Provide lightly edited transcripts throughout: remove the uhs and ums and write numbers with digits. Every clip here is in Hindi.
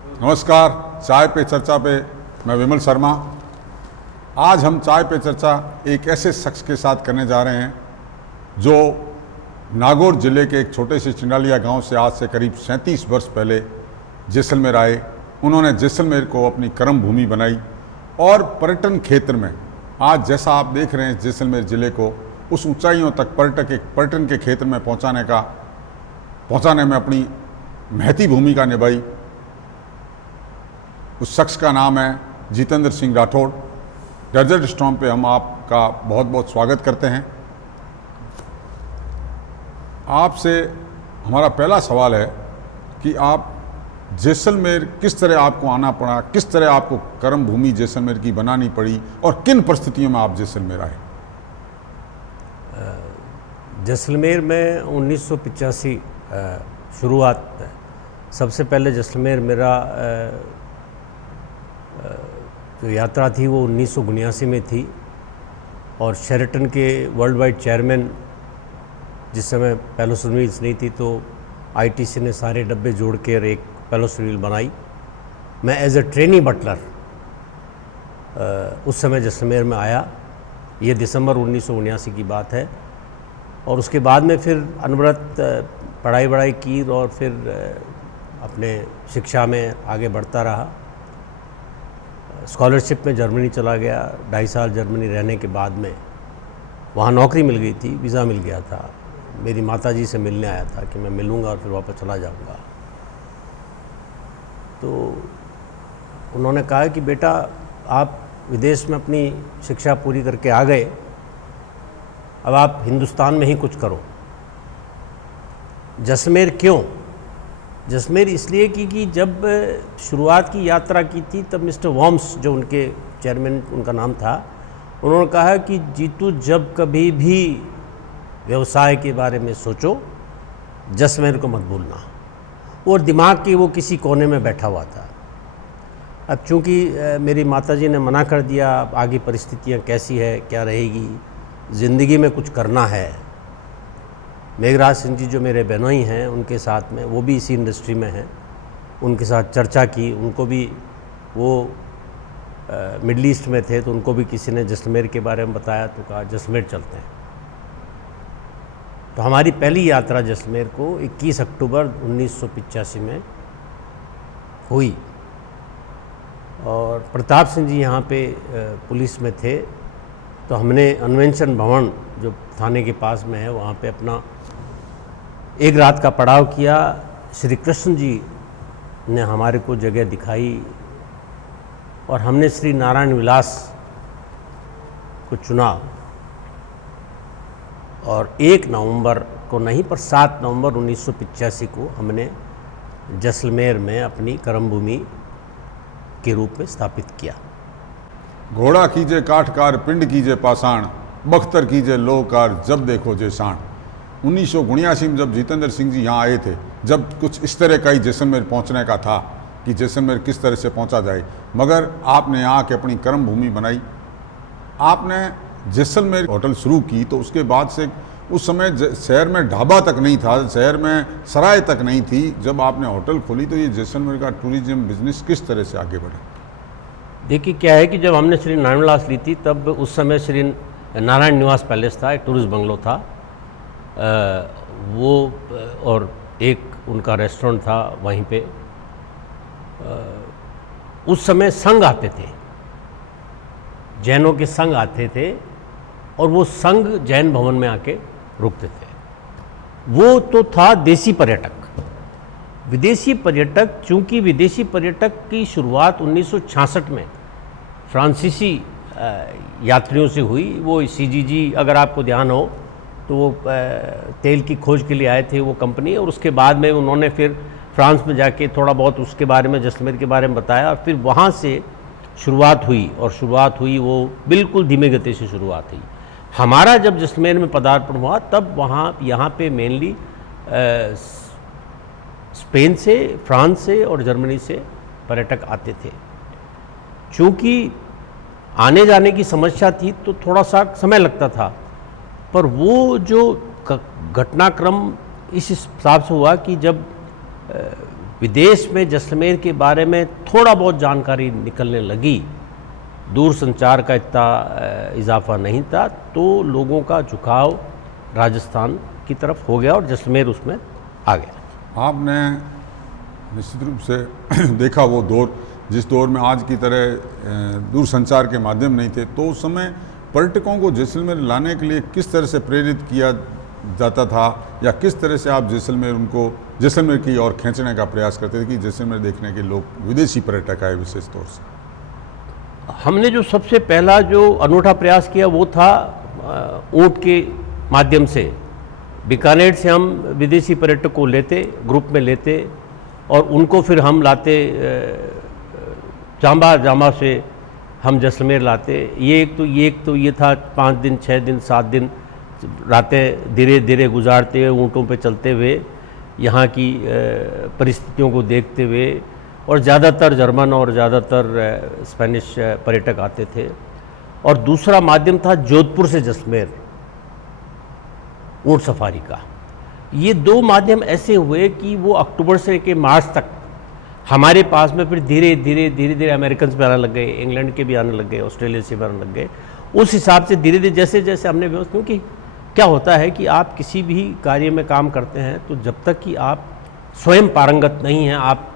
नमस्कार, चाय पे चर्चा पे मैं विमल शर्मा। आज हम चाय पे चर्चा एक ऐसे शख्स के साथ करने जा रहे हैं जो नागौर ज़िले के एक छोटे से चिंडालिया गांव से आज से करीब 37 वर्ष पहले जैसलमेर आए। उन्होंने जैसलमेर को अपनी कर्म भूमि बनाई और पर्यटन क्षेत्र में आज जैसा आप देख रहे हैं जैसलमेर ज़िले को उस ऊंचाइयों तक पर्यटन के क्षेत्र में पहुंचाने में अपनी महती भूमिका निभाई। उस शख्स का नाम है जितेंद्र सिंह राठौड़। डेजर्ट स्टॉर्म पे हम आपका बहुत बहुत स्वागत करते हैं। आपसे हमारा पहला सवाल है कि आप जैसलमेर किस तरह आपको आना पड़ा, किस तरह आपको कर्म भूमि जैसलमेर की बनानी पड़ी और किन परिस्थितियों में आप जैसलमेर आए? जैसलमेर में 1985 शुरुआत। सबसे पहले जैसलमेर मेरा जो यात्रा थी वो 1979 में थी और शेरेटन के वर्ल्ड वाइड चेयरमैन, जिस समय पैलेस व्हील्स नहीं थी तो आईटीसी ने सारे डब्बे जोड़ कर एक पैलेस व्हील बनाई। मैं एज ए ट्रेनी बटलर उस समय जैसलमेर में आया। ये दिसंबर 1979 की बात है। और उसके बाद में फिर अनवरत पढ़ाई की और फिर अपने शिक्षा में आगे बढ़ता रहा। स्कॉलरशिप में जर्मनी चला गया। 2.5 साल जर्मनी रहने के बाद में वहाँ नौकरी मिल गई थी, वीज़ा मिल गया था। मेरी माताजी से मिलने आया था कि मैं मिलूँगा और फिर वापस चला जाऊँगा। तो उन्होंने कहा कि बेटा आप विदेश में अपनी शिक्षा पूरी करके आ गए, अब आप हिंदुस्तान में ही कुछ करो। जैसलमेर क्यों? जैसलमेर इसलिए कि जब शुरुआत की यात्रा की थी तब मिस्टर वॉम्स, जो उनके चेयरमैन उनका नाम था, उन्होंने कहा कि जीतू जब कभी भी व्यवसाय के बारे में सोचो जैसलमेर को मत भूलना। और दिमाग की वो किसी कोने में बैठा हुआ था। अब चूँकि मेरी माताजी ने मना कर दिया, आगे परिस्थितियाँ कैसी है, क्या रहेगी, ज़िंदगी में कुछ करना है। मेघराज सिंह जी जो मेरे बहनोई हैं उनके साथ में, वो भी इसी इंडस्ट्री में हैं, उनके साथ चर्चा की। उनको भी वो मिडल ईस्ट में थे तो उनको भी किसी ने जैसलमेर के बारे में बताया तो कहा जैसलमेर चलते हैं। तो हमारी पहली यात्रा जैसलमेर को 21 अक्टूबर 1985 में हुई। और प्रताप सिंह जी यहाँ पे पुलिस में थे तो हमने अन्वेंशन भवन जो थाने के पास में है वहाँ पे अपना एक रात का पड़ाव किया। श्री कृष्ण जी ने हमारे को जगह दिखाई और हमने श्री नारायण विलास को चुना। और 1 नवंबर को नहीं पर 7 नवंबर 1985 को हमने जैसलमेर में अपनी कर्मभूमि के रूप में स्थापित किया। घोड़ा कीजे काठकार, पिंड कीजे पाषाण, बख्तर कीजे लोकार, जब देखो जे शान। 1979 में जब जितेंद्र सिंह जी यहाँ आए थे, जब कुछ इस तरह का ही जैसलमेर पहुँचने का था कि जैसलमेर किस तरह से पहुँचा जाए, मगर आपने यहाँ के अपनी कर्म भूमि बनाई। आपने जैसलमेर होटल शुरू की तो उसके बाद से उस समय शहर में ढाबा तक नहीं था, शहर में सराय तक नहीं थी। जब आपने होटल खोली तो ये जैसलमेर का टूरिज्म बिजनेस किस तरह से आगे बढ़ा? देखिए क्या है कि जब हमने श्री नारायण विलास ली थी तब उस समय श्री नारायण निवास पैलेस था, एक टूरिस्ट बंगलो था वो, और एक उनका रेस्टोरेंट था वहीं पे। उस समय संघ आते थे, जैनों के संघ आते थे और वो संघ जैन भवन में आके रुकते थे। वो तो था देसी पर्यटक। विदेशी पर्यटक, चूंकि विदेशी पर्यटक की शुरुआत 1966 में फ्रांसीसी यात्रियों से हुई। वो सीजीजी, अगर आपको ध्यान हो तो वो तेल की खोज के लिए आए थे वो कंपनी, और उसके बाद में उन्होंने फिर फ्रांस में जाके थोड़ा बहुत उसके बारे में, जैसलमेर के बारे में बताया और फिर वहाँ से शुरुआत हुई। और शुरुआत हुई वो बिल्कुल धीमे गति से शुरुआत हुई। हमारा जब जैसलमेर में पदार्पण हुआ तब वहाँ यहाँ पे मेनली स्पेन से, फ्रांस से और जर्मनी से पर्यटक आते थे। चूँकि आने जाने की समस्या थी तो थोड़ा सा समय लगता था, पर वो जो घटनाक्रम इस हिसाब से हुआ कि जब विदेश में जैसलमेर के बारे में थोड़ा बहुत जानकारी निकलने लगी, दूर संचार का इतना इजाफा नहीं था, तो लोगों का झुकाव राजस्थान की तरफ हो गया और जैसलमेर उसमें आ गया। आपने निश्चित रूप से देखा वो दौर, जिस दौर में आज की तरह दूर संचार के माध्यम नहीं थे, तो उस समय पर्यटकों को जैसलमेर लाने के लिए किस तरह से प्रेरित किया जाता था, या किस तरह से आप जैसलमेर की ओर खींचने का प्रयास करते थे कि जैसलमेर देखने के लोग, विदेशी पर्यटक आए विशेष तौर से? हमने जो सबसे पहला जो अनूठा प्रयास किया वो था ऊँट के माध्यम से। बीकानेर से हम विदेशी पर्यटक को लेते, ग्रुप में लेते, और उनको फिर हम लाते जामा से हम जैसलमेर लाते। ये था 5 दिन 6 दिन 7 दिन रातें धीरे धीरे गुजारते हुए, ऊँटों पे चलते हुए, यहाँ की परिस्थितियों को देखते हुए, और ज़्यादातर जर्मन और ज़्यादातर स्पेनिश पर्यटक आते थे। और दूसरा माध्यम था जोधपुर से जैसलमेर ऊँट सफारी का। ये 2 माध्यम ऐसे हुए कि वो अक्टूबर से लेकर मार्च तक हमारे पास में फिर धीरे धीरे अमेरिकन भी आने लग गए, इंग्लैंड के भी आने लग गए, ऑस्ट्रेलिया से भी आने लग गए। उस हिसाब से धीरे धीरे जैसे जैसे हमने व्यवस्था, क्योंकि क्या होता है कि आप किसी भी कार्य में काम करते हैं तो जब तक कि आप स्वयं पारंगत नहीं हैं, आप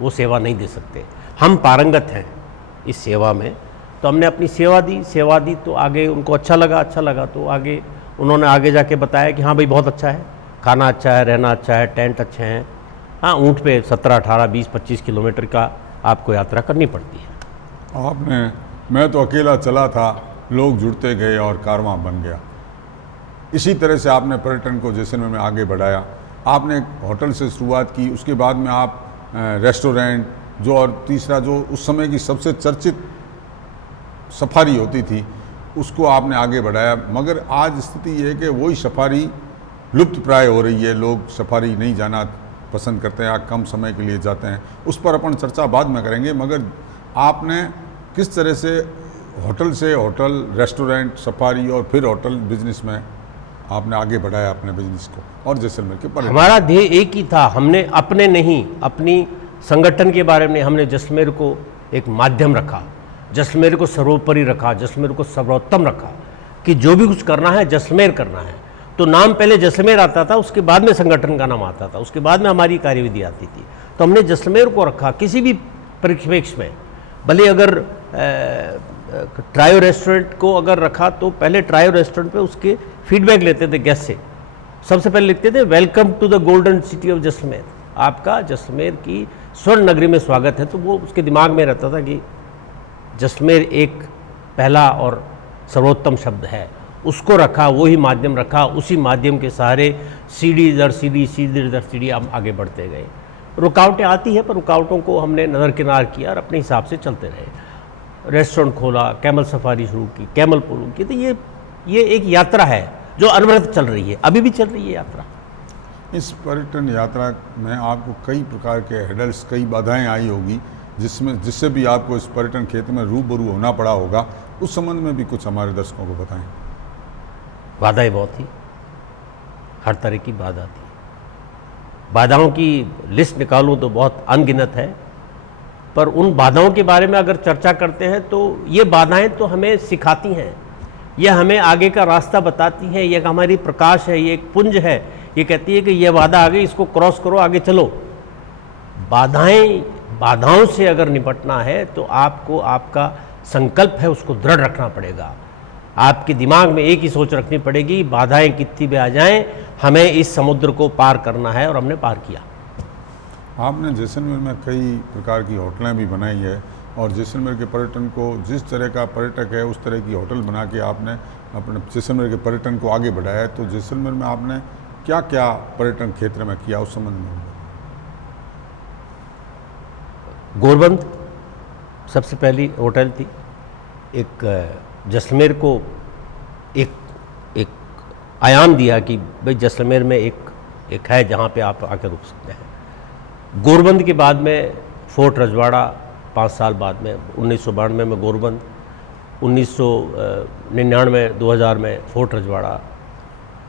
वो सेवा नहीं दे सकते। हम पारंगत हैं इस सेवा में, तो हमने अपनी सेवा दी तो आगे उनको अच्छा लगा तो आगे उन्होंने आगे जाके बताया कि हाँ भाई बहुत अच्छा है, खाना अच्छा है, रहना अच्छा है, टेंट अच्छे हैं। हाँ, ऊँट पे 17, 18, 20, 25 किलोमीटर का आपको यात्रा करनी पड़ती है। मैं तो अकेला चला था, लोग जुड़ते गए और कारवां बन गया। इसी तरह से आपने पर्यटन को जैसलमेर में आगे बढ़ाया। आपने होटल से शुरुआत की, उसके बाद में आप रेस्टोरेंट और तीसरा जो उस समय की सबसे चर्चित सफारी होती थी उसको आपने आगे बढ़ाया। मगर आज स्थिति ये है कि वही सफारी लुप्त प्राय हो रही है, लोग सफारी नहीं जाना पसंद करते हैं या कम समय के लिए जाते हैं। उस पर अपन चर्चा बाद में करेंगे। मगर आपने किस तरह से होटल, रेस्टोरेंट, सफारी और फिर होटल बिजनेस में आपने आगे बढ़ाया अपने बिजनेस को और जैसलमेर के पर्यटन? हमारा ध्येय एक ही था, हमने अपने नहीं, अपनी संगठन के बारे में हमने जैसलमेर को एक माध्यम रखा, जैसलमेर को सर्वोपरि रखा, जैसलमेर को सर्वोत्तम रखा कि जो भी कुछ करना है जैसलमेर करना है। तो नाम पहले जैसलमेर आता था, उसके बाद में संगठन का नाम आता था, उसके बाद में हमारी कार्यविधि आती थी। तो हमने जैसलमेर को रखा किसी भी परिप्रेक्ष्य में। भले अगर ट्रायो रेस्टोरेंट को अगर रखा तो पहले ट्रायो रेस्टोरेंट पे उसके फीडबैक लेते थे गेस्ट से। सबसे पहले लिखते थे welcome to the golden city of Jaisalmer, आपका जैसलमेर की स्वर्ण नगरी में स्वागत है। तो वो उसके दिमाग में रहता था कि जैसलमेर एक पहला और सर्वोत्तम शब्द है। उसको रखा, वही माध्यम रखा, उसी माध्यम के सहारे सीढ़ी दर सीढ़ी हम आगे बढ़ते गए। रुकावटें आती है, पर रुकावटों को हमने नज़रकिनार किया और अपने हिसाब से चलते रहे। रेस्टोरेंट खोला, कैमल सफारी शुरू की, कैमल पोलो की। तो ये एक यात्रा है जो अनवरत चल रही है, अभी भी चल रही है यात्रा। इस पर्यटन यात्रा में आपको कई प्रकार के हेडल्स, कई बाधाएं आई होगी, जिससे भी आपको इस पर्यटन क्षेत्र में रूबरू होना पड़ा होगा। उस संबंध में भी कुछ हमारे दर्शकों को बताएं। बाधाएं बहुत थी, हर तरह की बाधा थी। बाधाओं की लिस्ट निकालूं तो बहुत अनगिनत है, पर उन बाधाओं के बारे में अगर चर्चा करते हैं तो ये बाधाएं तो हमें सिखाती हैं, यह हमें आगे का रास्ता बताती हैं। यह हमारी प्रकाश है, ये एक पुंज है, ये कहती है कि यह बाधा आ गई, इसको क्रॉस करो, आगे चलो। बाधाओं से अगर निपटना है तो आपको आपका संकल्प है उसको दृढ़ रखना पड़ेगा। आपके दिमाग में एक ही सोच रखनी पड़ेगी, बाधाएं कितनी भी आ जाएं, हमें इस समुद्र को पार करना है, और हमने पार किया। आपने जैसलमेर में कई प्रकार की होटलें भी बनाई है, और जैसलमेर के पर्यटन को, जिस तरह का पर्यटक है उस तरह की होटल बना के आपने अपने जैसलमेर के पर्यटन को आगे बढ़ाया है। तो जैसलमेर में आपने क्या क्या पर्यटन क्षेत्र में किया, उस संबंध में? गोरबंद सबसे पहली होटल थी। एक जैसलमेर को एक आयाम दिया कि भाई जैसलमेर में एक है जहाँ पे आप आकर रुक सकते हैं। गोरबंद के बाद में फोर्ट रजवाड़ा 5 साल बाद में, 1992 में गोरबंद, 1999 2000 में फोर्ट रजवाड़ा।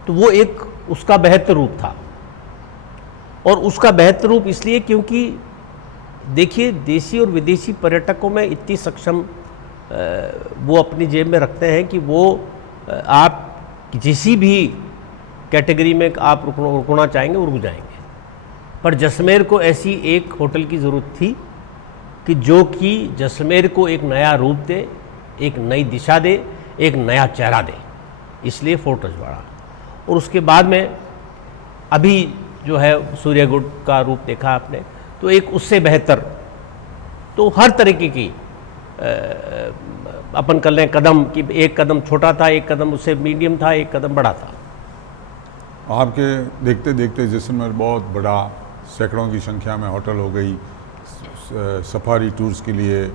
तो वो एक उसका बेहतर रूप था, और उसका बेहतर रूप इसलिए क्योंकि देखिए, देशी और विदेशी पर्यटकों में इतनी सक्षम वो अपनी जेब में रखते हैं कि वो आप किसी भी कैटेगरी में आप रुकना चाहेंगे वो रुक जाएंगे। पर जैसलमेर को ऐसी एक होटल की ज़रूरत थी कि जो कि जैसलमेर को एक नया रूप दे, एक नई दिशा दे, एक नया चेहरा दे, इसलिए फोर्ट रजवाड़ा। और उसके बाद में अभी जो है सूर्यगुड का रूप देखा आपने, तो एक उससे बेहतर, तो हर तरीके की अपन कर लें कदम कि एक कदम छोटा था, एक कदम उससे मीडियम था, एक कदम बड़ा था। आपके देखते देखते जैसलमेर बहुत बड़ा, सैकड़ों की संख्या में होटल हो गई, सफारी टूर्स के लिए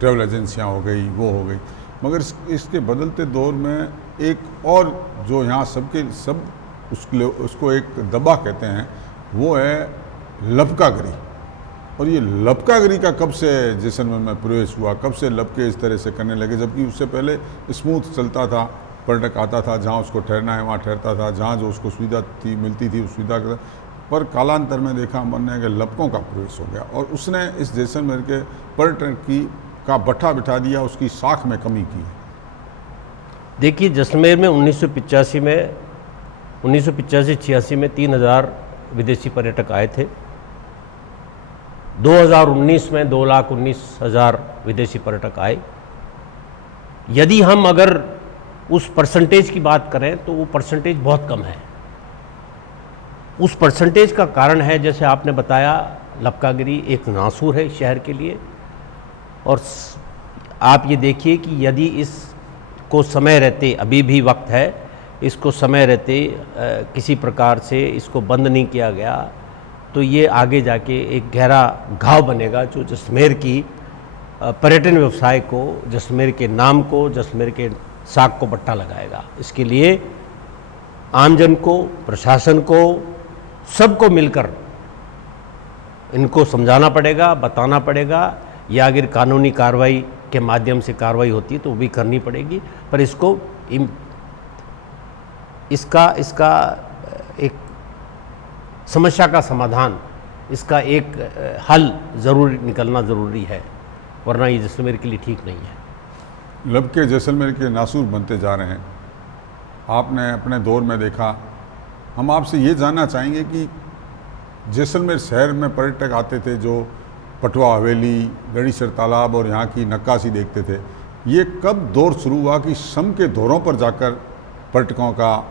ट्रैवल एजेंसियां हो गई, वो हो गई। मगर इसके बदलते दौर में एक और जो यहाँ सब उसको एक दबा कहते हैं, वो है लपकागिरी। और ये लपकागिरी का कब से जैसलमेर में प्रवेश हुआ, कब से लपके इस तरह से करने लगे, जबकि उससे पहले स्मूथ चलता था, पर्यटक आता था, जहाँ उसको ठहरना है वहाँ ठहरता था, जहाँ जो उसको सुविधा थी मिलती थी उस सुविधा का। पर कालांतर में देखा हमने कि लपकों का प्रवेश हो गया और उसने इस जैसलमेर के पर्यटन का बट्ठा बिठा दिया, उसकी साख में कमी की। देखिए, जैसलमेर में 1985-86 में 3000 विदेशी पर्यटक आए थे। 2019 में 2,19,000 विदेशी पर्यटक आए। यदि हम अगर उस परसेंटेज की बात करें तो वो परसेंटेज बहुत कम है। उस परसेंटेज का कारण है, जैसे आपने बताया, लपकागिरी एक नासूर है शहर के लिए। और आप ये देखिए कि यदि इसको समय रहते, अभी भी वक्त है, इसको समय रहते किसी प्रकार से इसको बंद नहीं किया गया तो ये आगे जाके एक गहरा घाव बनेगा जो जैसलमेर की पर्यटन व्यवसाय को, जैसलमेर के नाम को, जैसलमेर के साख को बट्टा लगाएगा। इसके लिए आमजन को, प्रशासन को, सबको मिलकर इनको समझाना पड़ेगा, बताना पड़ेगा, या अगर कानूनी कार्रवाई के माध्यम से कार्रवाई होती है तो वो भी करनी पड़ेगी। पर इसका एक समस्या का समाधान, इसका एक हल ज़रूर निकलना ज़रूरी है, वरना ये जैसलमेर के लिए ठीक नहीं है। लपके जैसलमेर के नासूर बनते जा रहे हैं। आपने अपने दौर में देखा। हम आपसे ये जानना चाहेंगे कि जैसलमेर शहर में पर्यटक आते थे जो पटवा हवेली, गढ़ीसर तालाब और यहाँ की नक्काशी देखते थे, ये कब दौर शुरू हुआ कि सम के दौरों पर जाकर पर्यटकों का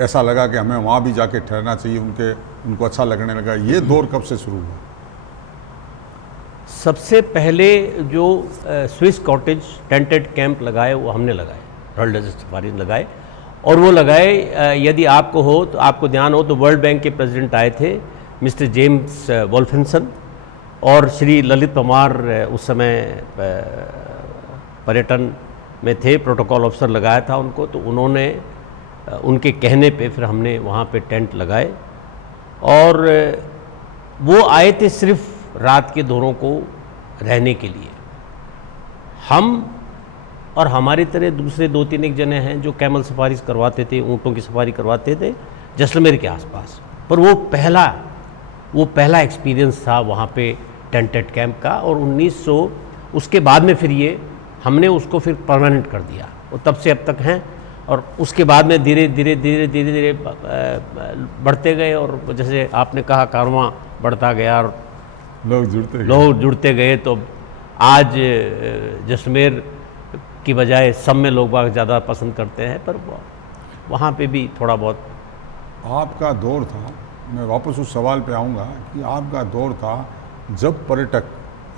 ऐसा लगा कि हमें वहाँ भी जाके ठहरना चाहिए, उनको अच्छा लगने लगा? ये दौर कब से शुरू हुआ? सबसे पहले जो स्विस कॉटेज टेंटेड कैंप लगाए वो हमने लगाए, रॉयल डेजर्ट सफारी लगाए। और वो लगाए, यदि आपको हो तो आपको ध्यान हो तो वर्ल्ड बैंक के प्रेसिडेंट आए थे, मिस्टर जेम्स वोल्फिन्सन, और श्री ललित परमार उस समय पर्यटन में थे, प्रोटोकॉल ऑफिसर लगाया था उनको। तो उन्होंने, उनके कहने पे फिर हमने वहाँ पे टेंट लगाए। और वो आए थे सिर्फ रात के दौरों को रहने के लिए। हम और हमारी तरह दूसरे 2-3 एक जने हैं जो कैमल सफारी करवाते थे, ऊँटों की सफारी करवाते थे जैसलमेर के आसपास। पर वो पहला एक्सपीरियंस था वहाँ पे टेंटेड कैंप का। और 1900 उसके बाद में फिर ये हमने उसको फिर परमानेंट कर दिया, वो तब से अब तक हैं। और उसके बाद में धीरे धीरे बढ़ते गए, और जैसे आपने कहा कारवां बढ़ता गया और लोग जुड़ते गए। तो आज जैसलमेर की बजाय सब में लोग बाग ज़्यादा पसंद करते हैं, पर वहाँ पे भी थोड़ा बहुत आपका दौर था। मैं वापस उस सवाल पे आऊँगा कि आपका दौर था जब पर्यटक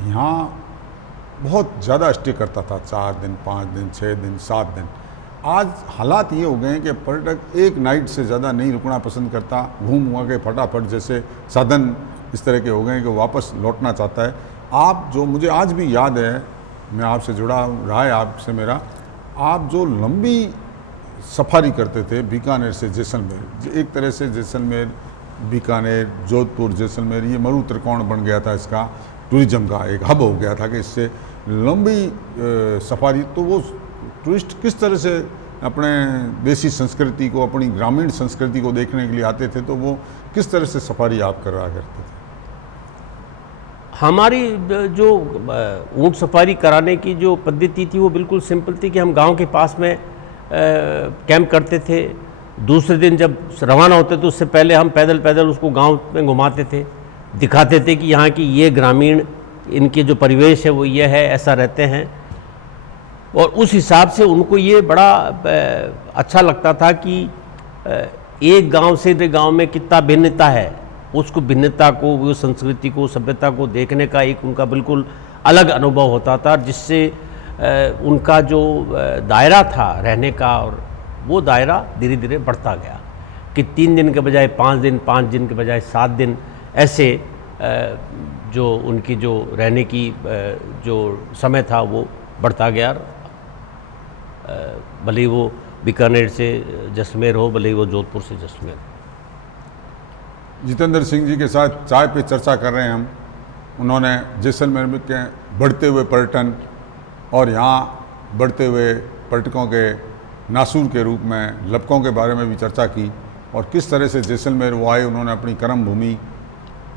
यहाँ बहुत ज़्यादा स्टे करता था, 4 दिन, 5 दिन, 6 दिन, 7 दिन। आज हालात ये हो गए हैं कि पर्यटक एक नाइट से ज़्यादा नहीं रुकना पसंद करता, घूम हुआ के फटाफट, जैसे साधन इस तरह के हो गए हैं कि वापस लौटना चाहता है। आप जो, मुझे आज भी याद है, मैं आपसे जुड़ा रहा है आपसे मेरा, आप जो लंबी सफारी करते थे बीकानेर से जैसलमेर, एक तरह से जैसलमेर, बीकानेर, जोधपुर, जैसलमेर, ये मरु त्रिकोण बन गया था, इसका टूरिज्म का एक हब हो गया था कि इससे लंबी सफारी। तो वो टूरिस्ट किस तरह से अपने देसी संस्कृति को, अपनी ग्रामीण संस्कृति को देखने के लिए आते थे, तो वो किस तरह से सफारी आप करा करते थे? हमारी जो ऊँट सफारी कराने की जो पद्धति थी वो बिल्कुल सिंपल थी कि हम गांव के पास में कैंप करते थे। दूसरे दिन जब रवाना होते तो उससे पहले हम पैदल पैदल उसको गांव में घुमाते थे, दिखाते थे कि यहाँ की ये ग्रामीण इनके जो परिवेश है वो ये है, ऐसा रहते हैं। और उस हिसाब से उनको ये बड़ा अच्छा लगता था कि एक गांव से दूसरे गांव में कितना भिन्नता है, उसको भिन्नता को, वो संस्कृति को, सभ्यता को देखने का एक उनका बिल्कुल अलग अनुभव होता था, जिससे उनका जो दायरा था रहने का, और वो दायरा धीरे धीरे बढ़ता गया कि 3 दिन के बजाय 5 दिन, 5 दिन के बजाय 7 दिन, ऐसे जो उनकी जो रहने की जो समय था वो बढ़ता गया। भले ही वो बीकानेर से जैसलमेर हो, भले ही वो जोधपुर से जैसलमेर। जितेंद्र सिंह जी के साथ चाय पे चर्चा कर रहे हैं हम। उन्होंने जैसलमेर में के बढ़ते हुए पर्यटन और यहाँ बढ़ते हुए पर्यटकों के नासूर के रूप में लपकों के बारे में भी चर्चा की, और किस तरह से जैसलमेर वो आए, उन्होंने अपनी कर्म भूमि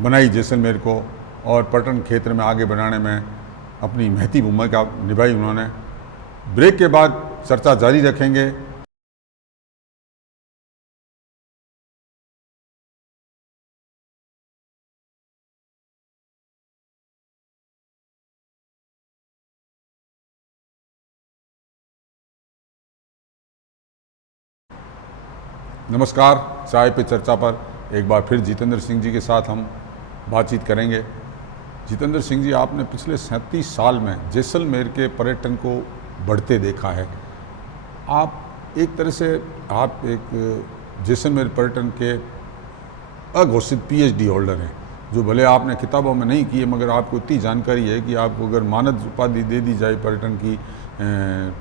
बनाई जैसलमेर को, और पर्यटन क्षेत्र में आगे बढ़ाने में अपनी महती भूमिका निभाई उन्होंने। ब्रेक के बाद चर्चा जारी रखेंगे। नमस्कार, चाय पे चर्चा पर एक बार फिर जितेंद्र सिंह जी के साथ हम बातचीत करेंगे। जितेंद्र सिंह जी, आपने पिछले 37 साल में जैसलमेर के पर्यटन को बढ़ते देखा है। आप एक तरह से आप एक जैसलमेर पर्यटन के अघोषित PhD होल्डर हैं, जो भले आपने किताबों में नहीं की है, मगर आपको इतनी जानकारी है कि आपको अगर मानद उपाधि दे दी जाए पर्यटन की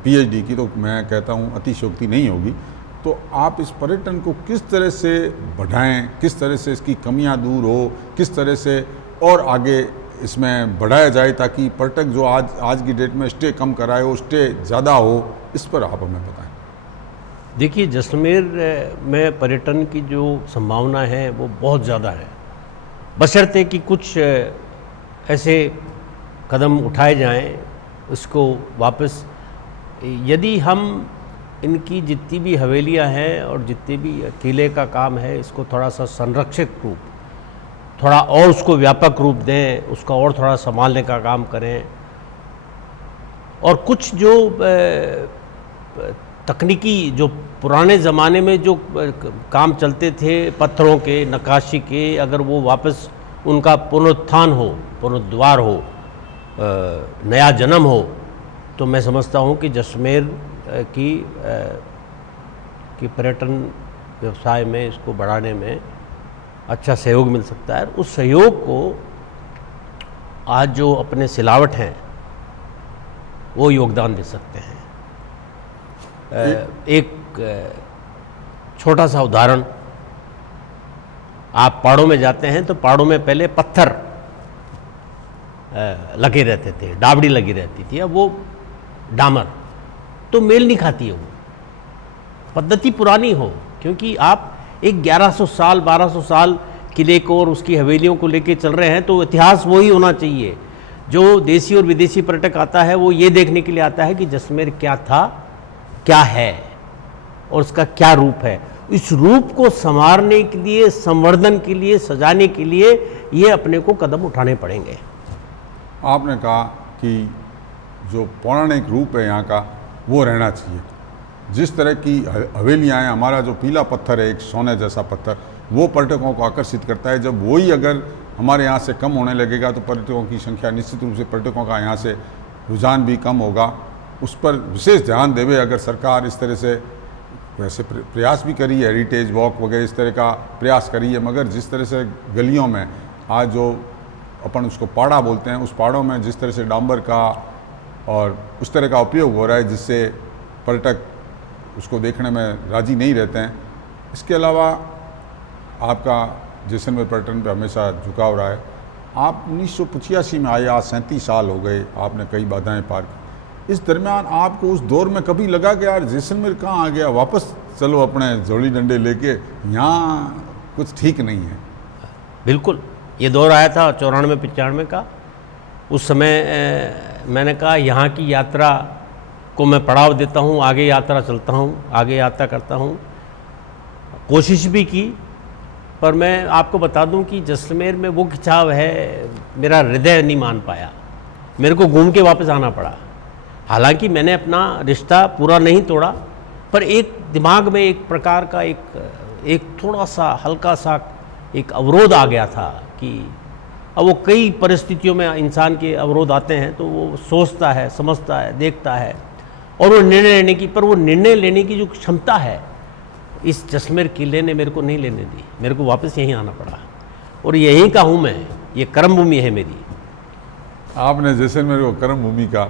PhD की, तो मैं कहता हूँ अतिशयोक्ति नहीं होगी। तो आप इस पर्यटन को किस तरह से बढ़ाएं, किस तरह से इसकी कमियां दूर हो, किस तरह से और आगे इसमें बढ़ाया जाए, ताकि पर्यटक जो आज की डेट में स्टे कम कराए हो, स्टे ज़्यादा हो, इस पर आप हमें बताएं। देखिए, जैसलमेर में पर्यटन की जो संभावना है वो बहुत ज़्यादा है, बशर्ते कि कुछ ऐसे कदम उठाए जाएं इसको वापस। यदि हम इनकी जितनी भी हवेलियां हैं और जितने भी किले का काम है, इसको थोड़ा सा संरक्षित रूप, थोड़ा और उसको व्यापक रूप दें, उसका और थोड़ा संभालने का काम करें, और कुछ जो तकनीकी जो पुराने ज़माने में जो काम चलते थे पत्थरों के, नक्काशी के, अगर वो वापस उनका पुनरुत्थान हो, पुनरुद्वार हो, नया जन्म हो, तो मैं समझता हूँ कि जैसलमेर की पर्यटन व्यवसाय में, इसको बढ़ाने में अच्छा सहयोग मिल सकता है। उस सहयोग को आज जो अपने सिलावट हैं वो योगदान दे सकते हैं। एक छोटा सा उदाहरण, आप पहाड़ों में जाते हैं तो पहाड़ों में पहले पत्थर लगे रहते थे, डाबड़ी लगी रहती थी, अब वो डामर, तो मेल नहीं खाती है वो पद्धति, पुरानी हो, क्योंकि आप एक 1100 साल 1200 साल किले को और उसकी हवेलियों को लेके चल रहे हैं, तो इतिहास वही होना चाहिए। जो देसी और विदेशी पर्यटक आता है वो ये देखने के लिए आता है कि जैसलमेर क्या था, क्या है और उसका क्या रूप है। इस रूप को संवारने के लिए, संवर्धन के लिए, सजाने के लिए ये अपने को कदम उठाने पड़ेंगे। आपने कहा कि जो पौराणिक रूप है यहाँ का वो रहना चाहिए। जिस तरह की हवेलियाँ हैं, हमारा जो पीला पत्थर है, एक सोने जैसा पत्थर, वो पर्यटकों को आकर्षित करता है। जब वही अगर हमारे यहाँ से कम होने लगेगा तो पर्यटकों की संख्या, निश्चित रूप से पर्यटकों का यहाँ से रुझान भी कम होगा। उस पर विशेष ध्यान देवे अगर सरकार इस तरह से, वैसे प्रयास भी करी है, हेरिटेज वॉक वगैरह इस तरह का प्रयास करी है, मगर जिस तरह से गलियों में आज जो अपन उसको पाड़ा बोलते हैं, उस पहाड़ों में जिस तरह से डांबर का और उस तरह का उपयोग हो रहा है, जिससे पर्यटक उसको देखने में राजी नहीं रहते हैं। इसके अलावा आपका जैसलमेर पर्यटन पे हमेशा झुकाव रहा है। आप 1985 में आए, आज 37 साल हो गए, आपने कई बाधाएं पार की। इस दरमियान आपको उस दौर में कभी लगा कि यार जैसलमेर कहाँ आ गया, वापस चलो अपने जोड़ी डंडे लेके, यहाँ कुछ ठीक नहीं है? बिल्कुल, ये दौर आया था 94-95 का, उस समय मैंने कहा यहाँ की यात्रा को मैं पड़ाव देता हूँ, आगे यात्रा चलता हूँ, आगे यात्रा करता हूँ। कोशिश भी की, पर मैं आपको बता दूं कि जैसलमेर में वो खिंचाव है, मेरा हृदय नहीं मान पाया, मेरे को घूम के वापस आना पड़ा। हालांकि मैंने अपना रिश्ता पूरा नहीं तोड़ा, पर एक दिमाग में एक प्रकार का एक थोड़ा सा हल्का सा एक अवरोध आ गया था कि अब वो कई परिस्थितियों में इंसान के अवरोध आते हैं, तो वो सोचता है, समझता है, देखता है और वो निर्णय लेने की, पर वो निर्णय लेने की जो क्षमता है इस जैसलमेर किले ने मेरे को नहीं लेने दी। मेरे को वापस यहीं आना पड़ा और यहीं का हूँ मैं, ये कर्म भूमि है मेरी। आपने जैसलमेर को कर्म भूमि का,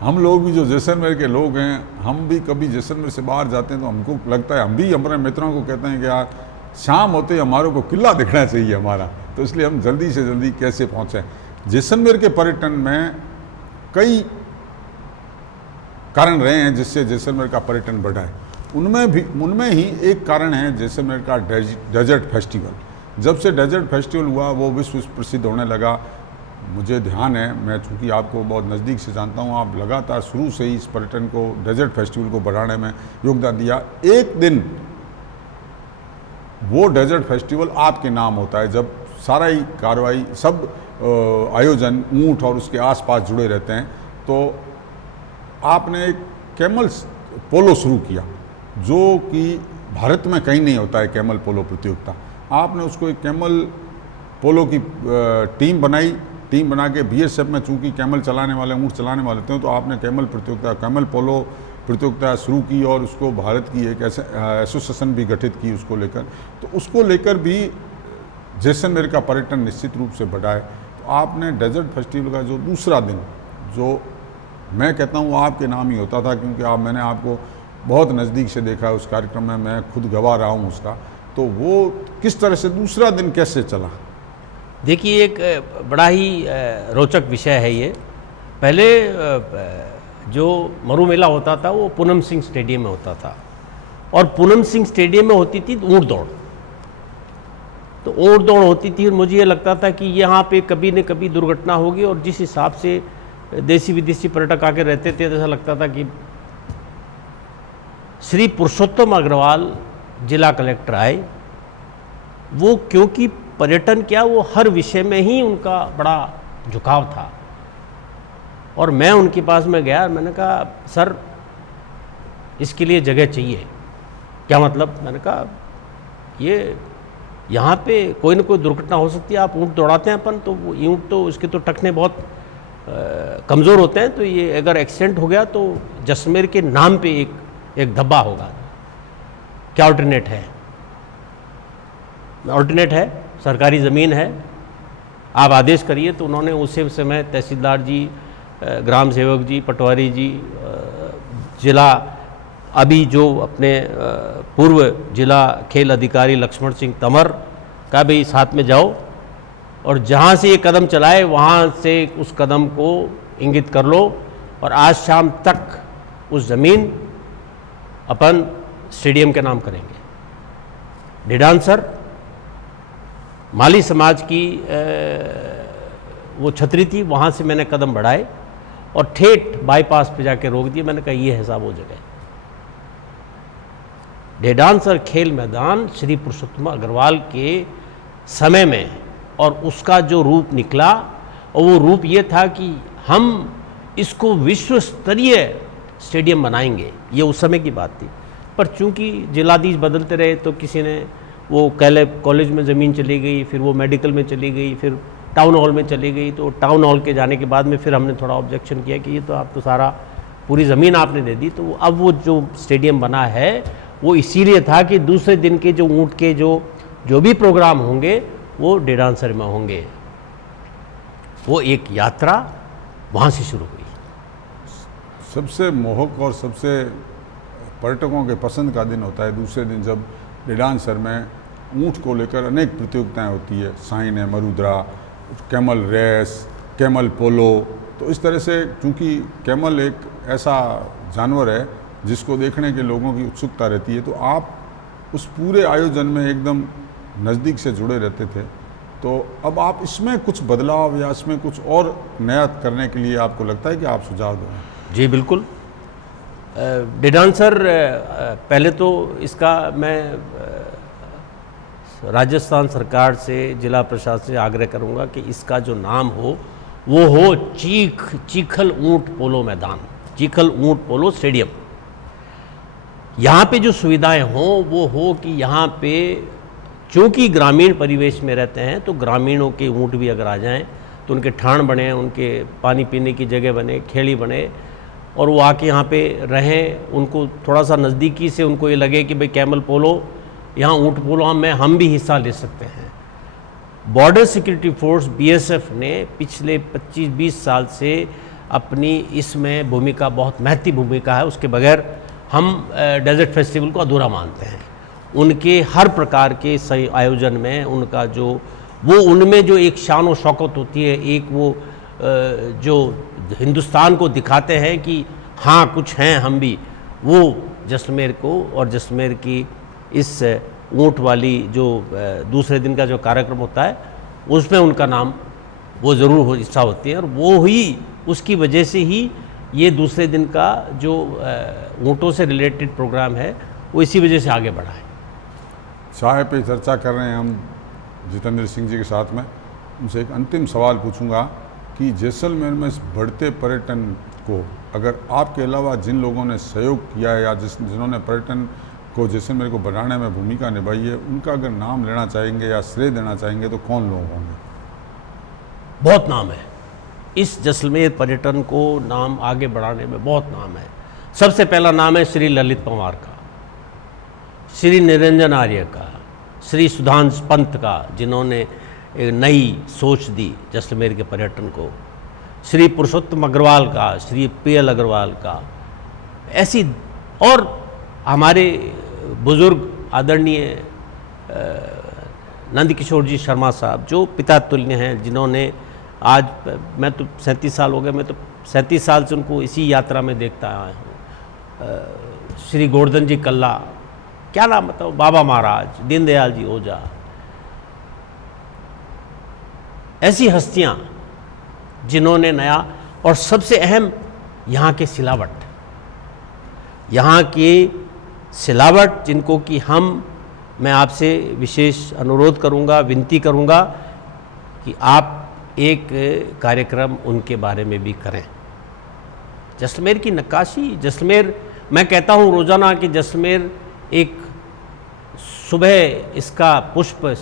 हम लोग भी जो जैसलमेर के लोग हैं, हम भी कभी जैसलमेर से बाहर जाते हैं तो हमको लगता है, हम भी हमारे मित्रों को कहते हैं कि यार शाम होते ही हमारे को किला दिखना चाहिए हमारा, तो इसलिए हम जल्दी से जल्दी कैसे पहुँचें। जैसलमेर के पर्यटन में कई कारण रहे हैं जिससे जैसलमेर का पर्यटन बढ़ा है। उनमें ही एक कारण है जैसलमेर का डेजर्ट फेस्टिवल। जब से डेजर्ट फेस्टिवल हुआ वो विश्व प्रसिद्ध होने लगा। मुझे ध्यान है, मैं चूँकि आपको बहुत नज़दीक से जानता हूँ, आप लगातार शुरू से ही इस पर्यटन को, डेजर्ट फेस्टिवल को बढ़ाने में योगदान दिया। एक दिन वो डेजर्ट फेस्टिवल आपके नाम होता है, जब सारा ही कार्रवाई, सब आयोजन ऊँट और उसके आसपास जुड़े रहते हैं, तो आपने एक कैमल पोलो शुरू किया जो कि भारत में कहीं नहीं होता है, कैमल पोलो प्रतियोगिता। आपने उसको एक कैमल पोलो की टीम बनाई, टीम बना के बीएसएफ में चूँकि कैमल चलाने वाले, ऊँट चलाने वाले थे, तो आपने कैमल पोलो प्रतियोगिता शुरू की और उसको भारत की एक एसोसिएशन भी गठित की उसको लेकर। तो उसको लेकर भी जैसलमेर का पर्यटन निश्चित रूप से बढ़ा है। तो आपने डेजर्ट फेस्टिवल का जो दूसरा दिन, जो मैं कहता हूँ आपके नाम ही होता था, क्योंकि मैंने आपको बहुत नज़दीक से देखा है उस कार्यक्रम में, मैं खुद गवाह रहा हूँ उसका, तो वो किस तरह से दूसरा दिन कैसे चला? देखिए, एक बड़ा ही रोचक विषय है ये। पहले जो मरु मेला होता था वो पूनम सिंह स्टेडियम में होता था, और पूनम सिंह स्टेडियम में होती थी ऊँट दौड़। तो ऊँट दौड़ होती थी और मुझे ये लगता था कि यहाँ पे कभी न कभी दुर्घटना होगी, और जिस हिसाब से देसी विदेशी पर्यटक आके रहते थे, ऐसा लगता था कि श्री पुरुषोत्तम अग्रवाल जिला कलेक्टर आए। वो क्योंकि पर्यटन क्या, वो हर विषय में ही उनका बड़ा झुकाव था, और मैं उनके पास में गया, मैंने कहा सर इसके लिए जगह चाहिए। क्या मतलब? मैंने कहा ये यहाँ पे कोई ना कोई दुर्घटना हो सकती है, आप ऊँट दौड़ाते हैं अपन, तो वो ऊँट तो उसके तो टखने बहुत कमज़ोर होते हैं, तो ये अगर एक्सीडेंट हो गया तो जैसलमेर के नाम पे एक धब्बा होगा। क्या ऑल्टरनेट है? ऑल्टरनेट है, सरकारी ज़मीन है, आप आदेश करिए। तो उन्होंने उसी समय तहसीलदार जी, ग्राम सेवक जी, पटवारी जी, जिला अभी जो अपने पूर्व जिला खेल अधिकारी लक्ष्मण सिंह तंवर का भी साथ में जाओ, और जहाँ से ये कदम चलाए वहाँ से उस कदम को इंगित कर लो, और आज शाम तक उस ज़मीन अपन स्टेडियम के नाम करेंगे। डेडान सर माली समाज की वो छतरी थी, वहाँ से मैंने कदम बढ़ाए और ठेठ बाईपास पे जाके रोक दिए। मैंने कहा ये है साहब वो जगह। डेडान सर खेल मैदान श्री पुरुषोत्तम अग्रवाल के समय में, और उसका जो रूप निकला, और वो रूप ये था कि हम इसको विश्व स्तरीय स्टेडियम बनाएंगे, ये उस समय की बात थी। पर चूंकि जिलाधीश बदलते रहे, तो किसी ने वो कॉलेज में ज़मीन चली गई, फिर वो मेडिकल में चली गई, फिर टाउन हॉल में चली गई। तो टाउन हॉल के जाने के बाद में फिर हमने थोड़ा ऑब्जेक्शन किया कि ये तो आप तो सारा पूरी ज़मीन आपने दे दी। तो अब वो जो स्टेडियम बना है वो इसीलिए था कि दूसरे दिन के जो ऊँट के जो भी प्रोग्राम होंगे वो डेडान सर में होंगे। वो एक यात्रा वहाँ से शुरू हुई। सबसे मोहक और सबसे पर्यटकों के पसंद का दिन होता है दूसरे दिन, जब डेडान सर में ऊँट को लेकर अनेक प्रतियोगिताएं होती है। साइन है, मरुद्रा, कैमल रेस, कैमल पोलो। तो इस तरह से, चूँकि कैमल एक ऐसा जानवर है जिसको देखने के लोगों की उत्सुकता रहती है, तो आप उस पूरे आयोजन में एकदम नज़दीक से जुड़े रहते थे। तो अब आप इसमें कुछ बदलाव या इसमें कुछ और नया करने के लिए आपको लगता है कि आप सुझाव दें? जी बिल्कुल। डिडान सर, पहले तो इसका मैं राजस्थान सरकार से, जिला प्रशासन से आग्रह करूंगा कि इसका जो नाम हो वो हो चीखल ऊंट पोलो मैदान, चीखल ऊंट पोलो स्टेडियम। यहाँ पे जो सुविधाएं हों वो हो कि यहाँ पे चूँकि ग्रामीण परिवेश में रहते हैं तो ग्रामीणों के ऊँट भी अगर आ जाएं तो उनके ठाण बने, उनके पानी पीने की जगह बने, खेड़ी बने, और वो आके यहाँ पे रहें। उनको थोड़ा सा नज़दीकी से उनको ये लगे कि भाई कैमल पोलो, यहाँ ऊँट पोलो में हम भी हिस्सा ले सकते हैं। बॉर्डर सिक्योरिटी फोर्स BSF ने पिछले 25-20 साल से अपनी इसमें भूमिका, बहुत महत्वपूर्ण भूमिका है, उसके बगैर हम डेजर्ट फेस्टिवल को अधूरा मानते हैं। उनके हर प्रकार के सही आयोजन में उनका जो वो उनमें जो एक शान और शौकत होती है, एक वो जो हिंदुस्तान को दिखाते हैं कि हाँ कुछ हैं हम भी, वो जैसलमेर को और जैसलमेर की इस ऊँट वाली जो दूसरे दिन का जो कार्यक्रम होता है उसमें उनका नाम वो ज़रूर हिस्सा होती है, और वो ही उसकी वजह से ही ये दूसरे दिन का जो ऊँटों से रिलेटेड प्रोग्राम है वो इसी वजह से आगे बढ़ा है। चाय पे चर्चा कर रहे हैं हम जितेंद्र सिंह जी के साथ में। उनसे एक अंतिम सवाल पूछूंगा कि जैसलमेर में इस बढ़ते पर्यटन को अगर आपके अलावा जिन लोगों ने सहयोग किया है या जिन्होंने पर्यटन को जैसलमेर को बढ़ाने में भूमिका निभाई है, उनका अगर नाम लेना चाहेंगे या श्रेय देना चाहेंगे तो कौन लोग होंगे? बहुत नाम है इस जैसलमेर पर्यटन को नाम आगे बढ़ाने में, बहुत नाम है। सबसे पहला नाम है श्री ललित पंवार का, श्री निरंजन आर्य का, श्री सुधांश पंत का, जिन्होंने एक नई सोच दी जैसलमेर के पर्यटन को, श्री पुरुषोत्तम अग्रवाल का, श्री PL अग्रवाल का, ऐसी और हमारे बुजुर्ग आदरणीय नंदकिशोर जी शर्मा साहब जो पिता तुल्य हैं, जिन्होंने आज मैं तो 37 साल हो गए, मैं तो 37 साल से उनको इसी यात्रा में देखता आया हूँ। श्री गोवर्धन जी कल्ला, क्या नाम बताओ, बाबा महाराज, दीनदयाल जी ओझा, ऐसी हस्तियां जिन्होंने नया, और सबसे अहम यहाँ के सिलावट, यहाँ के सिलावट जिनको कि मैं आपसे विशेष अनुरोध करूँगा, विनती करूँगा कि आप एक कार्यक्रम उनके बारे में भी करें। जैसलमेर की नक्काशी, जैसलमेर, मैं कहता हूँ रोज़ाना कि जैसलमेर एक सुबह इसका पुष्प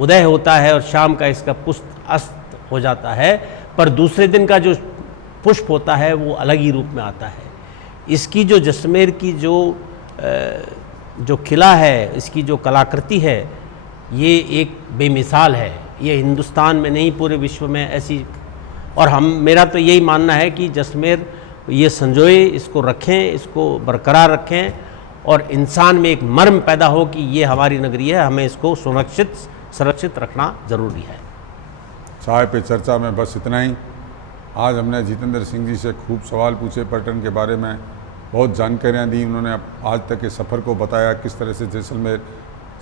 उदय होता है और शाम का इसका पुष्प अस्त हो जाता है, पर दूसरे दिन का जो पुष्प होता है वो अलग ही रूप में आता है। इसकी जो जैसलमेर की जो किला है, इसकी जो कलाकृति है, ये एक बेमिसाल है। ये हिंदुस्तान में नहीं, पूरे विश्व में ऐसी, और मेरा तो यही मानना है कि जैसलमेर ये संजोए, इसको रखें, इसको बरकरार रखें, और इंसान में एक मर्म पैदा हो कि ये हमारी नगरी है, हमें इसको सुरक्षित रखना ज़रूरी है। चाय पे चर्चा में बस इतना ही। आज हमने जितेंद्र सिंह जी से खूब सवाल पूछे पर्यटन के बारे में, बहुत जानकारियाँ दी उन्होंने, आज तक के सफ़र को बताया, किस तरह से जैसलमेर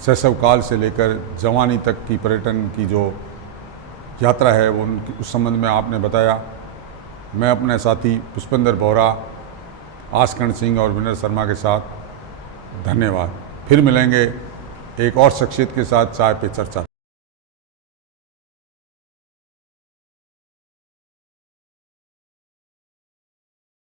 शैशव काल से लेकर जवानी तक की पर्यटन की जो यात्रा है वो उस संबंध में आपने बताया। मैं अपने साथी पुष्पेंद्र बोहरा, आसकर्ण सिंह और विनय शर्मा के साथ धन्यवाद। फिर मिलेंगे एक और शख्सियत के साथ चाय पे चर्चा।